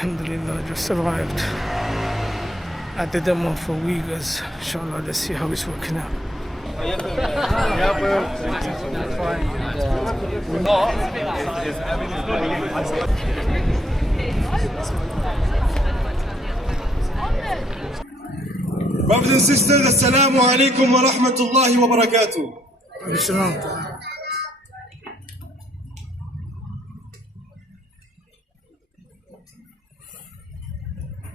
Alhamdulillah, just survived at the demo for Uyghurs. Inshallah, let's see how it's working out. Brothers and sisters, Assalamu alaikum wa rahmatullahi wa barakatuh.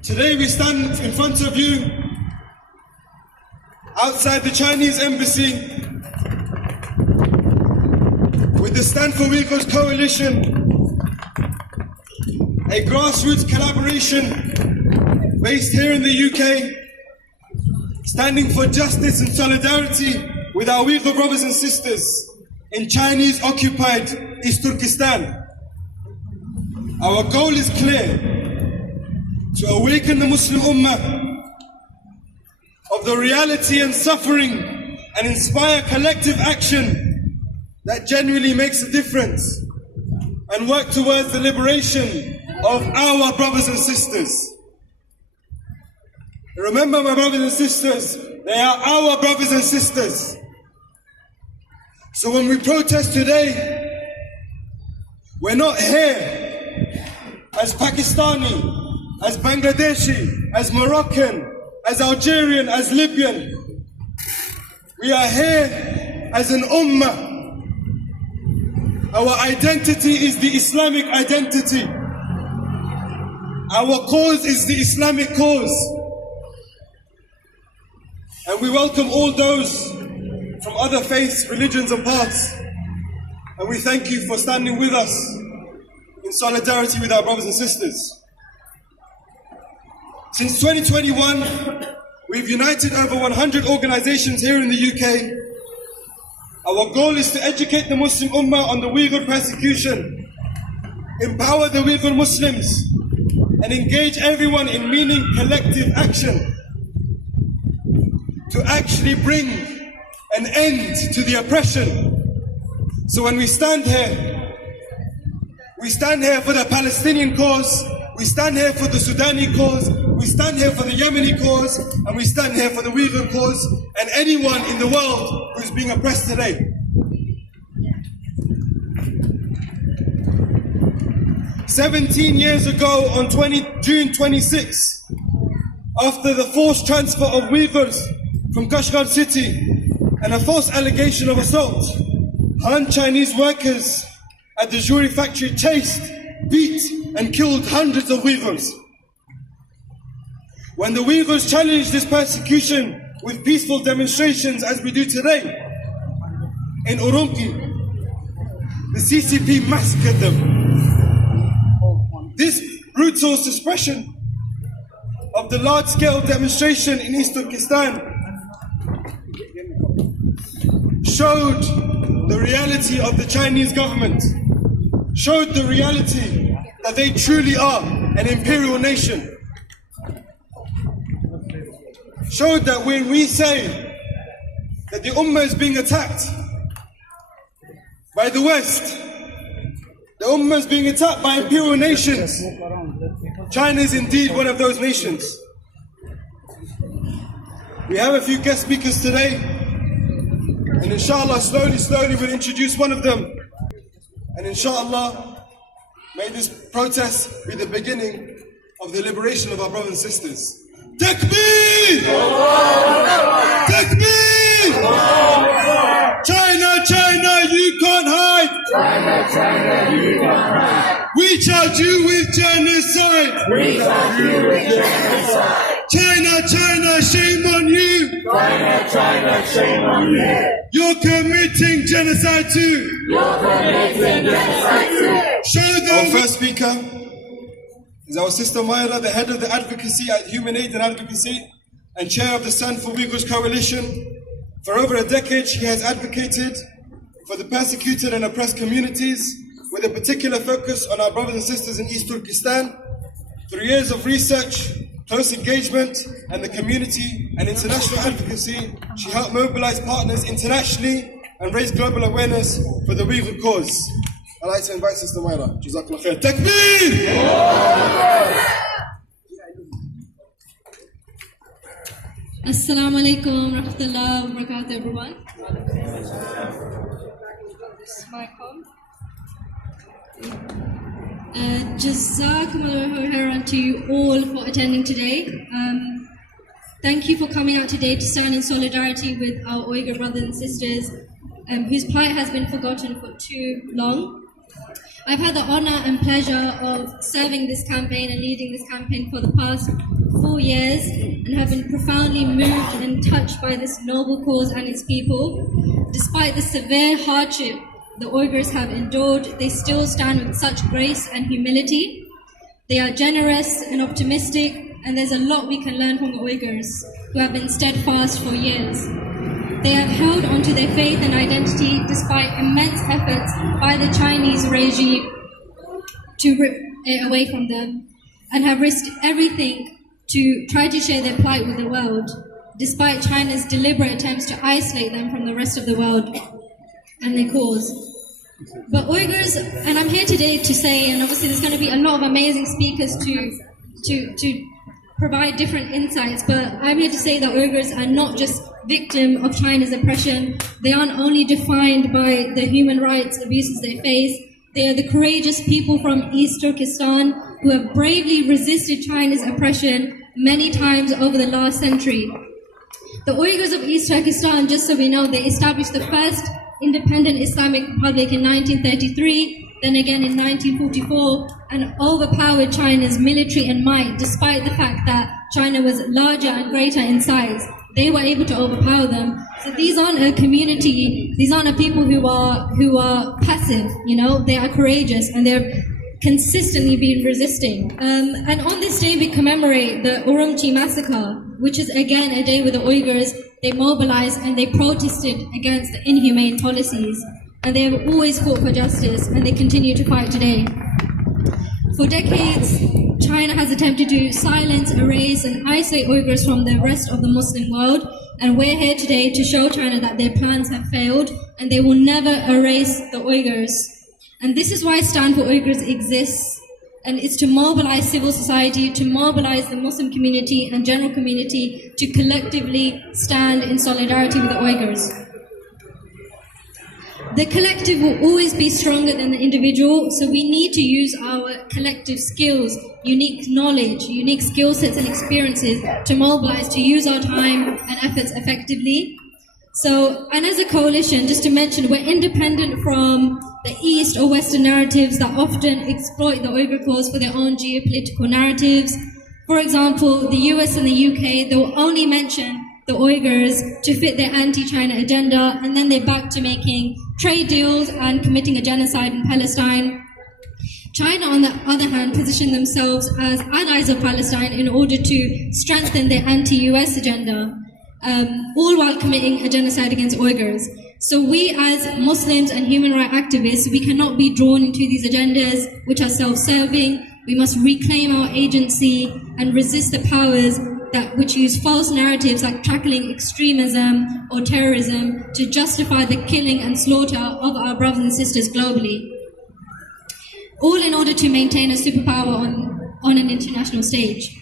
Today we stand in front of you outside the Chinese embassy with the Stand for Uyghurs coalition, a grassroots collaboration based here in the UK, standing for justice and solidarity with our Uyghur brothers and sisters in Chinese-occupied East Turkestan. Our goal is clear: to awaken the Muslim Ummah of the reality and suffering and inspire collective action that genuinely makes a difference, and work towards the liberation of our brothers and sisters. Remember, my brothers and sisters, they are our brothers and sisters. So when we protest today, we're not here as Pakistani, as Bangladeshi, as Moroccan, as Algerian, as Libyan. We are here as an ummah. Our identity is the Islamic identity. Our cause is the Islamic cause. And we welcome all those from other faiths, religions and paths. And we thank you for standing with us in solidarity with our brothers and sisters. Since 2021, we've united over 100 organizations here in the UK. Our goal is to educate the Muslim Ummah on the Uyghur persecution, empower the Uyghur Muslims, and engage everyone in meaning collective action to actually bring an end to the oppression. So when we stand here for the Palestinian cause, we stand here for the Sudani cause, we stand here for the Yemeni cause, and we stand here for the Uyghur cause, and anyone in the world who's being oppressed today. "17 years ago, on June 26, after the forced transfer of Uyghurs from Kashgar city and a false allegation of assault, Han Chinese workers at the jewelry factory chased, beat, and killed hundreds of Uyghurs. When the Uyghurs challenged this persecution with peaceful demonstrations as we do today in Urumqi, the CCP massacred them. This brutal suppression of the large-scale demonstration in East Turkestan showed the reality of the Chinese government, showed the reality that they truly are an imperial nation, showed that when we say that the Ummah is being attacked by the West, the Ummah is being attacked by imperial nations, China is indeed one of those nations. We have a few guest speakers today, and inshallah, slowly we'll introduce one of them. And inshallah, may this protest be the beginning of the liberation of our brothers and sisters. Takbir! Takbir! China, China, you can't hide! China, China, you can't hide! We charge you with genocide! We charge you with genocide! China, China, shame on you! China, China, shame on you! You're committing genocide too! You're committing genocide too! Our first speaker is our sister Myra, the head of the advocacy at Human Aid and Advocacy and chair of the Stand for Uyghuristan coalition. For over a decade, she has advocated for the persecuted and oppressed communities with a particular focus on our brothers and sisters in East Turkestan. Through years of research, close engagement, and the community and international advocacy, she helped mobilize partners internationally and raise global awareness for the Uyghur cause. I'd like to invite Sister Myra. Jazakallah khair. Takbir! Assalamu alaikum rahmatullah wa barakatuh, everyone. This is my call. Jazakumullahu khairan to you all for attending today. Thank you for coming out today to stand in solidarity with our Uyghur brothers and sisters whose plight has been forgotten for too long. I've had the honor and pleasure of serving this campaign and leading this campaign for the past 4 years and have been profoundly moved and touched by this noble cause and its people. Despite the severe hardship the Uyghurs have endured, they still stand with such grace and humility. They are generous and optimistic, and there's a lot we can learn from the Uyghurs, who have been steadfast for years. They have held onto their faith and identity despite immense efforts by the Chinese regime to rip it away from them, and have risked everything to try to share their plight with the world, despite China's deliberate attempts to isolate them from the rest of the world and their cause. But Uyghurs, and I'm here today to say, and obviously there's going to be a lot of amazing speakers to provide different insights, but I'm here to say that Uyghurs are not just victim of China's oppression. They aren't only defined by the human rights abuses they face. They are the courageous people from East Turkestan who have bravely resisted China's oppression many times over the last century. The Uyghurs of East Turkestan, just so we know, they established the first independent Islamic Republic in 1933, then again in 1944, and overpowered China's military and might, despite the fact that China was larger and greater in size. They were able to overpower them. So these aren't a community, these aren't a people who are passive, you know, they are courageous and they're consistently been resisting. And on this day we commemorate the Urumqi massacre, which is again a day where the Uyghurs, they mobilized and they protested against the inhumane policies. And they have always fought for justice, and they continue to fight today. For decades, China has attempted to silence, erase, and isolate Uyghurs from the rest of the Muslim world, and we're here today to show China that their plans have failed, and they will never erase the Uyghurs. And this is why Stand for Uyghurs exists, and it's to mobilize civil society, to mobilize the Muslim community and general community to collectively stand in solidarity with the Uyghurs. The collective will always be stronger than the individual, so we need to use our collective skills, unique knowledge, unique skill sets and experiences to mobilize, to use our time and efforts effectively. So, and as a coalition, just to mention, we're independent from the East or Western narratives that often exploit the Uyghur cause for their own geopolitical narratives. For example, the US and the UK, they will only mention the Uyghurs to fit their anti-China agenda, and then they're back to making trade deals and committing a genocide in Palestine. China, on the other hand, position themselves as allies of Palestine in order to strengthen their anti-US agenda, all while committing a genocide against Uyghurs. So we as Muslims and human rights activists, we cannot be drawn into these agendas which are self-serving. We must reclaim our agency and resist the powers which use false narratives like tackling extremism or terrorism to justify the killing and slaughter of our brothers and sisters globally. All in order to maintain a superpower on an international stage.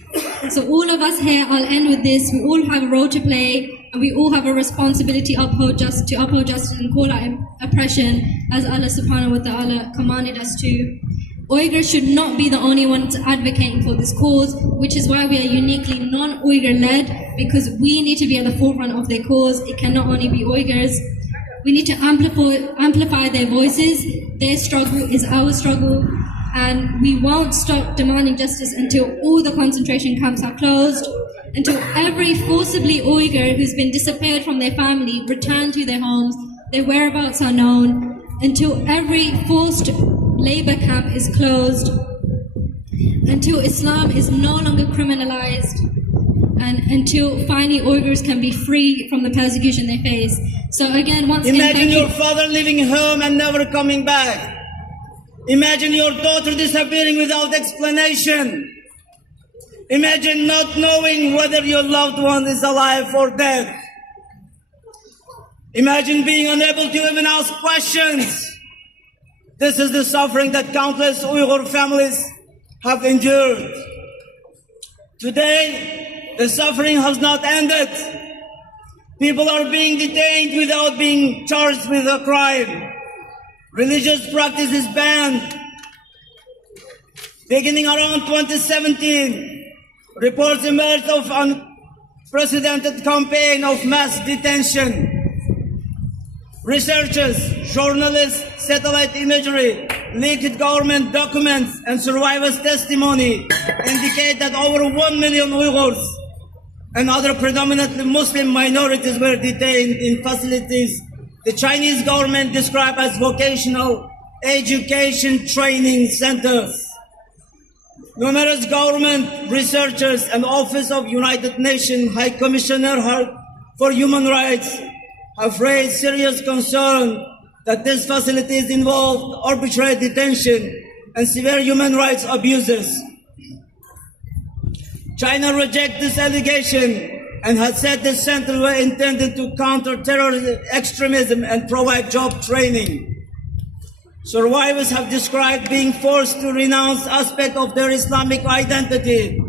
So all of us here, I'll end with this, we all have a role to play, and we all have a responsibility to uphold justice and call out oppression as Allah subhanahu wa ta'ala commanded us to. Uyghurs should not be the only ones advocating for this cause, which is why we are uniquely non-Uyghur led, because we need to be at the forefront of their cause. It cannot only be Uyghurs. We need to amplify their voices. Their struggle is our struggle, and we won't stop demanding justice until all the concentration camps are closed, until every forcibly Uyghur who's been disappeared from their family returned to their homes, their whereabouts are known, until every forced labor camp is closed, until Islam is no longer criminalized, and until finally Uyghurs can be free from the persecution they face. So again, once again, imagine your father leaving home and never coming back. Imagine your daughter disappearing without explanation. Imagine not knowing whether your loved one is alive or dead. Imagine being unable to even ask questions. This is the suffering that countless Uyghur families have endured. Today, the suffering has not ended. People are being detained without being charged with a crime. Religious practice is banned. Beginning around 2017, reports emerged of unprecedented campaign of mass detention. Researchers, journalists, satellite imagery, leaked government documents, and survivors' testimony indicate that over 1 million Uyghurs and other predominantly Muslim minorities were detained in facilities the Chinese government described as vocational education training centers. Numerous government researchers and Office of United Nations High Commissioner for Human Rights have raised serious concern that these facilities involved arbitrary detention and severe human rights abuses. China rejects this allegation and has said the centers were intended to counter terrorist extremism and provide job training. Survivors have described being forced to renounce aspects of their Islamic identity.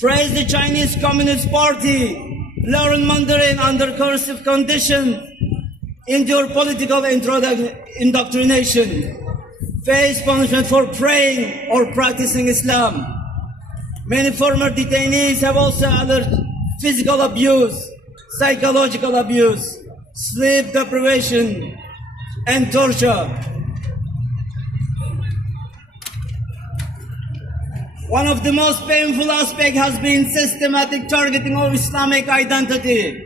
Praise the Chinese Communist Party, learn Mandarin under coercive conditions, endure political indoctrination, face punishment for praying or practicing Islam. Many former detainees have also alleged physical abuse, psychological abuse, sleep deprivation, and torture. One of the most painful aspects has been systematic targeting of Islamic identity.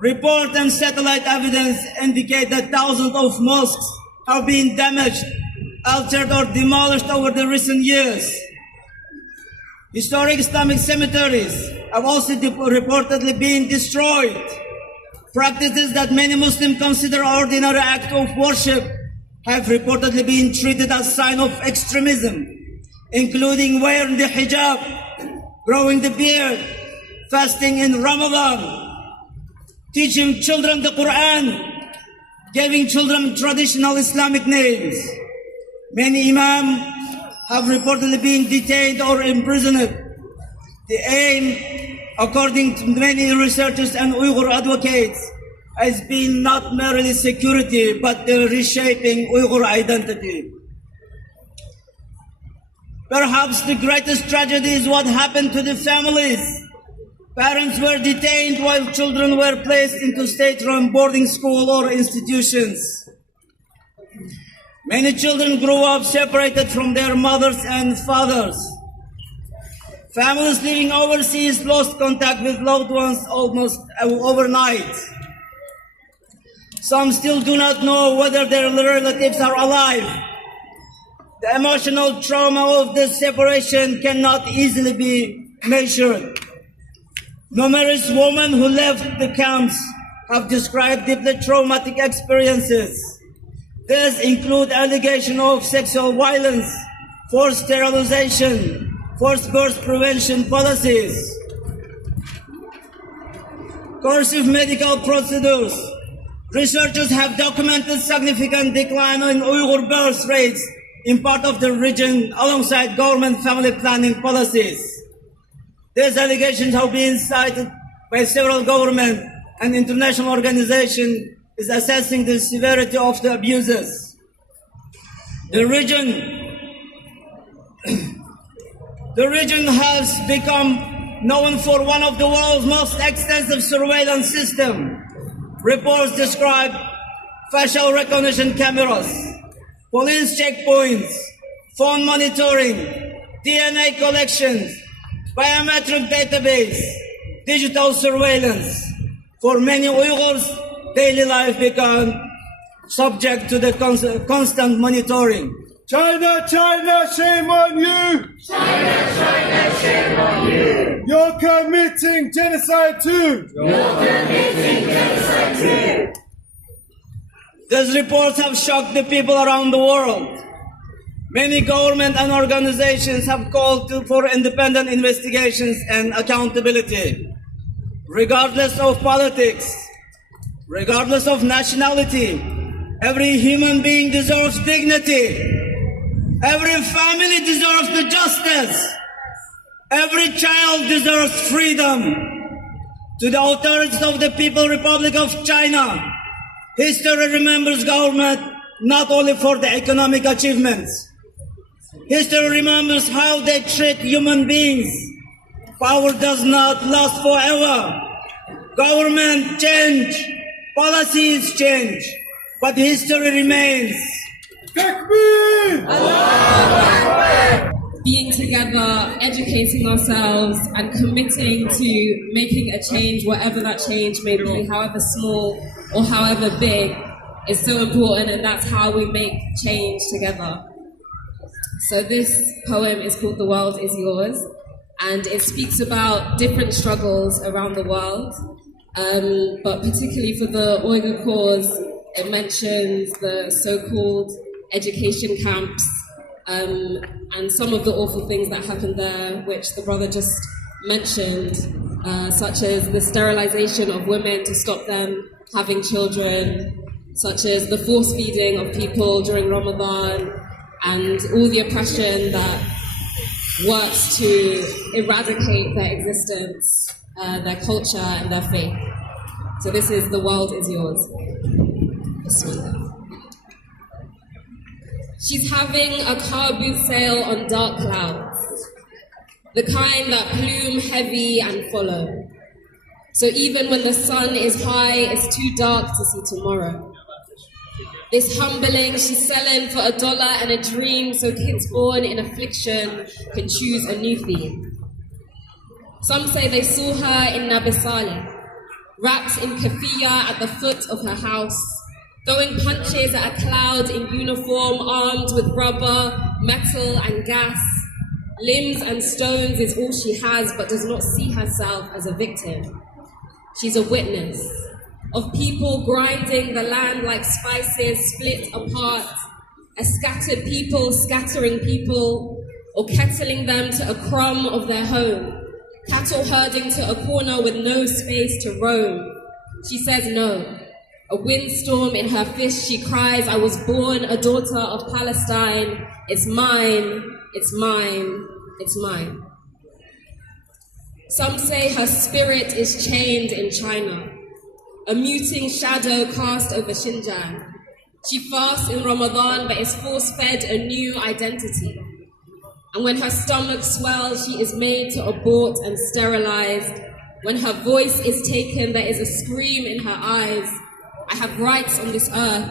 Report and satellite evidence indicate that thousands of mosques have been damaged, altered, or demolished over the recent years. Historic Islamic cemeteries have also reportedly been destroyed. Practices that many Muslims consider ordinary acts of worship have reportedly been treated as sign of extremism, including wearing the hijab, growing the beard, fasting in Ramadan, teaching children the Quran, giving children traditional Islamic names. Many imams have reportedly been detained or imprisoned. The aim, according to many researchers and Uyghur advocates, has been not merely security, but the reshaping Uyghur identity. Perhaps the greatest tragedy is what happened to the families. Parents were detained while children were placed into state-run boarding school or institutions. Many children grew up separated from their mothers and fathers. Families living overseas lost contact with loved ones almost overnight. Some still do not know whether their relatives are alive. The emotional trauma of this separation cannot easily be measured. Numerous women who left the camps have described deeply traumatic experiences. These include allegations of sexual violence, forced sterilization, forced birth prevention policies, coercive medical procedures. Researchers have documented significant decline in Uyghur birth rates in part of the region alongside government family planning policies. These allegations have been cited by several government and international organizations is assessing the severity of the abuses. The region has become known for one of the world's most extensive surveillance systems. Reports describe facial recognition cameras, police checkpoints, phone monitoring, DNA collections, biometric database, digital surveillance. For many Uyghurs, daily life becomes subject to the constant monitoring. China, China, shame on you! China, China, shame on you! You're committing genocide too! You're committing genocide too! These reports have shocked the people around the world. Many government and organizations have called for independent investigations and accountability. Regardless of politics, regardless of nationality, Every human being deserves dignity. Every family deserves the justice. Every child deserves freedom. To the authorities of the People's Republic of China, history remembers government not only for the economic achievements. History remembers how they treat human beings. Power does not last forever. Government change, policies change, but history remains. Being together, educating ourselves, and committing to making a change, whatever that change may be, however small or however big, is so important, and that's how we make change together. So this poem is called The World Is Yours, and it speaks about different struggles around the world, but particularly for the Uyghur cause, it mentions the so-called education camps, and some of the awful things that happened there, which the brother just mentioned, such as the sterilization of women to stop them having children, such as the force feeding of people during Ramadan, and all the oppression that works to eradicate their existence, their culture, and their faith. So this is The World Is Yours. Bismillah. She's having a car boot sail on dark clouds, the kind that plume heavy and follow. So even when the sun is high, it's too dark to see tomorrow. This humbling, she's selling for $1 and a dream, so kids born in affliction can choose a new theme. Some say they saw her in Nabisali, wrapped in kafiyah at the foot of her house, throwing punches at a cloud in uniform, armed with rubber, metal and gas. Limbs and stones is all she has, but does not see herself as a victim. She's a witness of people grinding the land like spices, split apart, a scattered people scattering people, or kettling them to a crumb of their home, cattle herding to a corner with no space to roam. She says no. A windstorm in her fist, she cries, I was born a daughter of Palestine. It's mine, it's mine, it's mine. Some say her spirit is chained in China, a muting shadow cast over Xinjiang. She fasts in Ramadan, but is force-fed a new identity. And when her stomach swells, she is made to abort and sterilized. When her voice is taken, there is a scream in her eyes. I have rights on this earth,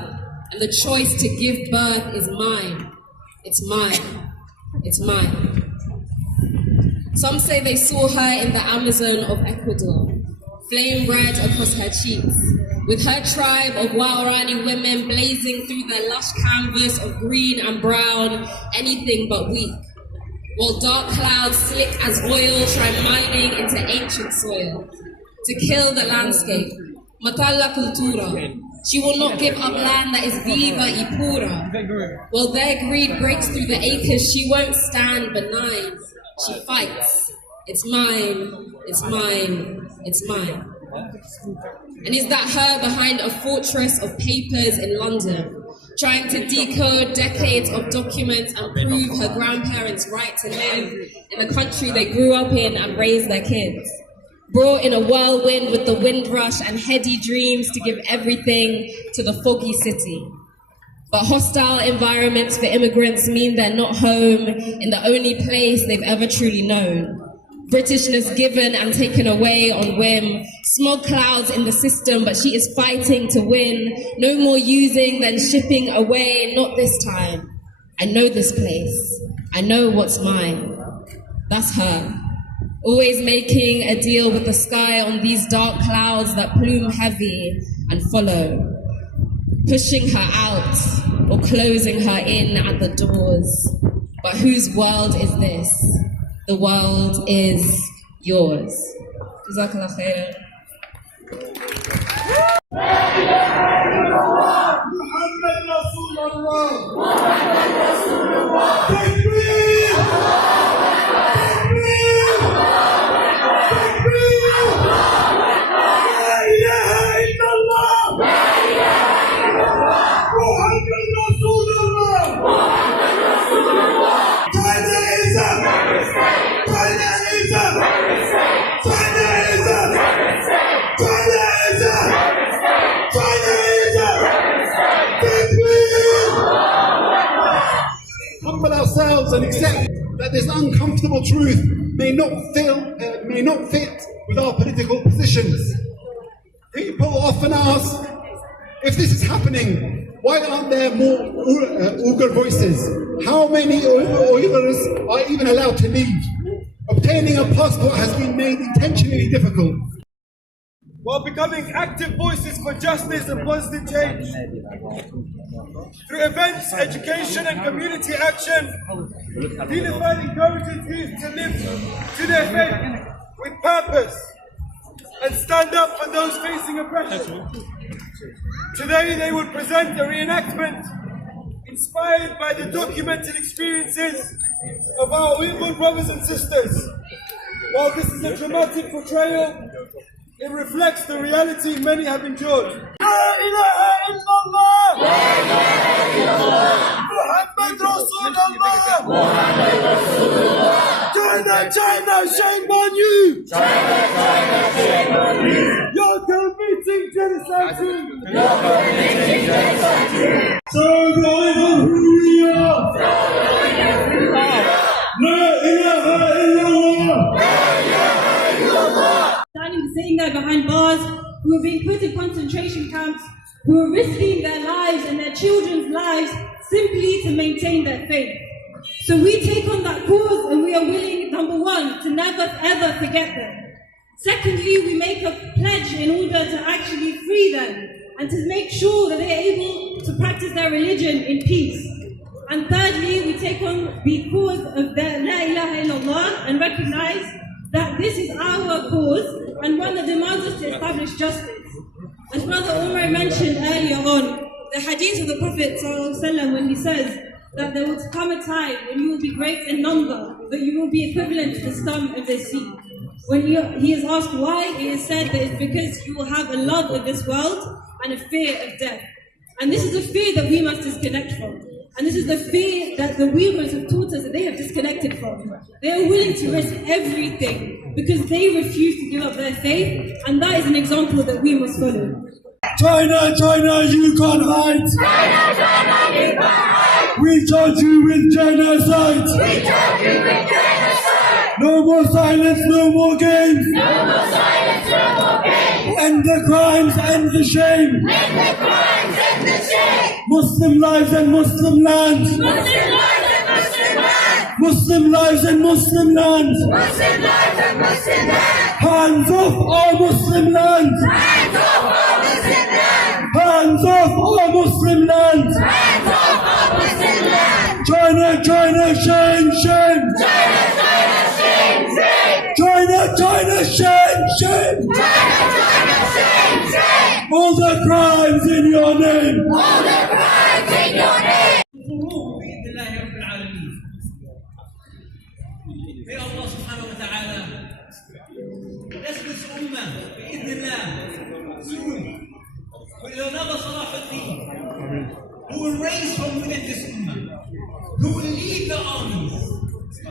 and the choice to give birth is mine. It's mine. It's mine. Some say they saw her in the Amazon of Ecuador, flame red across her cheeks, with her tribe of Waorani women blazing through their lush canvas of green and brown, anything but weak, while dark clouds slick as oil try mining into ancient soil to kill the landscape. Matalla cultura. She will not give up land that is viva y pura. While their greed breaks through the acres, she won't stand benign. She fights. It's mine, it's mine, it's mine. And is that her behind a fortress of papers in London, trying to decode decades of documents and prove her grandparents' right to live in the country they grew up in and raise their kids? Brought in a whirlwind with the windrush and heady dreams to give everything to the foggy city. But hostile environments for immigrants mean they're not home in the only place they've ever truly known. Britishness given and taken away on whim. Smog clouds in the system, but she is fighting to win. No more using than shipping away, not this time. I know this place. I know what's mine. That's her. Always making a deal with the sky on these dark clouds that plume heavy and follow. Pushing her out or closing her in at the doors. But whose world is this? The world is yours. Jazakallah khairan. Muhammad Rasulullah. Muhammad Rasulullah. Takbir. Takbir. Takbir. La ilaha illallah. La ilaha illallah. humble ourselves and accept that this uncomfortable truth may not fit with our political positions. People often ask, if this is happening, why aren't there more Uyghur voices? How many Uyghurs are even allowed to leave? Obtaining a passport has been made intentionally difficult. While becoming active voices for justice and positive change. Through events, education and community action, Genocide encourages youth to live to their faith with purpose and stand up for those facing oppression. Today they will present a reenactment inspired by the documented experiences of our Uyghur brothers and sisters. While this is a dramatic portrayal, it reflects the reality many have endured. La ilaha illallah! La ilaha illallah! Muhammad Rasulullah! Muhammad Rasulullah! China, shame on you! China, shame on you! You're committing genocide too! You're committing genocide too! Survive who we are! Survive who we are! La ilaha illallah! La ilaha illallah! Sitting there behind bars, who are being put in concentration camps, who are risking their lives and their children's lives simply to maintain their faith. So we take on that cause and we are willing, number one, to never ever forget them. Secondly, we make a pledge in order to actually free them and to make sure that they are able to practice their religion in peace. And thirdly, we take on the cause of the La ilaha illallah and recognize that this is our cause and one that demands us to establish justice. As Brother Umar mentioned earlier on, the hadith of the Prophet ﷺ, when he says that there will come a time when you will be great in number, but you will be equivalent to the scum of the sea. When he is asked why, he is said that it's because you will have a love of this world and a fear of death. And this is a fear that we must disconnect from. And this is the fear that the Uyghurs have taught us that they have disconnected from. They are willing to risk everything because they refuse to give up their faith, and that is an example that we must follow. China, you can't hide! China, you can't hide! We charge you with genocide! We charge you with genocide! No more silence, no more games! No more silence, no more games! End the crimes, end the shame! End the crimes, end the shame! Muslim lives and Muslim lands! Muslim lives and Muslim lands! Muslim lives and Muslim lands! Muslim lives and Muslim lands! Hands off all Muslim lands! Hands off all Muslim lands! Hands off all Muslim lands! Hands off all Muslim lands! China, shame! China, shame, shame! China, shame! China, shame, shame! All the crimes in your name! All the crimes in your name! May Allah subhanahu wa ta'ala bless this ummah bi'idhnillah soon with another Salahuddin who will raise from within this ummah, who will lead the armies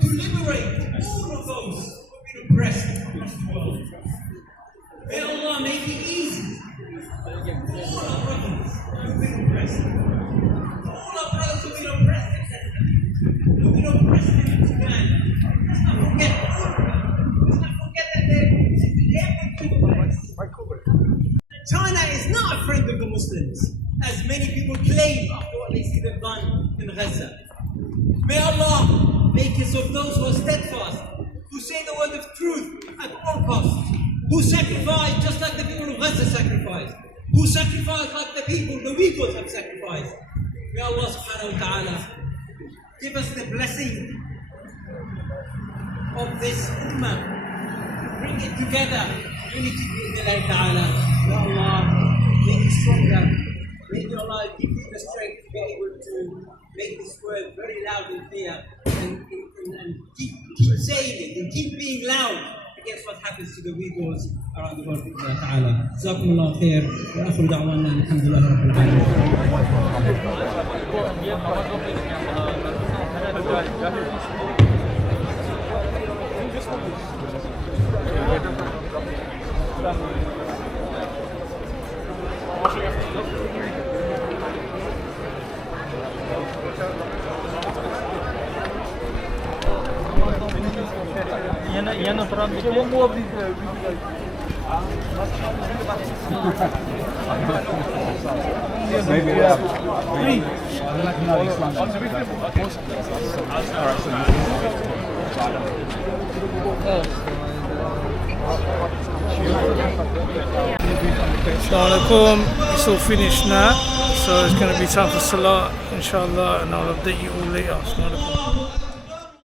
to liberate all of those who have been oppressed across the world. May Allah make it easy for all our brothers who have been oppressed, for all our brothers who have been oppressed in Turkestan, who have been oppressed in Sudan. Let's not forget that China is not a friend of the Muslims, as many people claim after what they see them done in Gaza. May Allah make us of those who are steadfast, who say the word of truth at all costs, who sacrifice just like the people of Gaza sacrificed, who sacrifice like the people, the Uyghurs have sacrificed. May Allah subhanahu wa ta'ala give us the blessing of this ummah, bring it together, unity with Allah ta'ala. Ya Allah, make it stronger. May Allah give you the strength to be able to make this word very loud and clear and keep saying it and keep being loud against what happens to the Uyghurs around the world. Allah ta'ala. Jazakumullah khair. Wa akhiru da'wana alhamdulillah rabbil alamin. Assalamualaikum. It's all finished now, so it's going to be time for Salah, inshallah, and I'll update you all later. Assalamualaikum.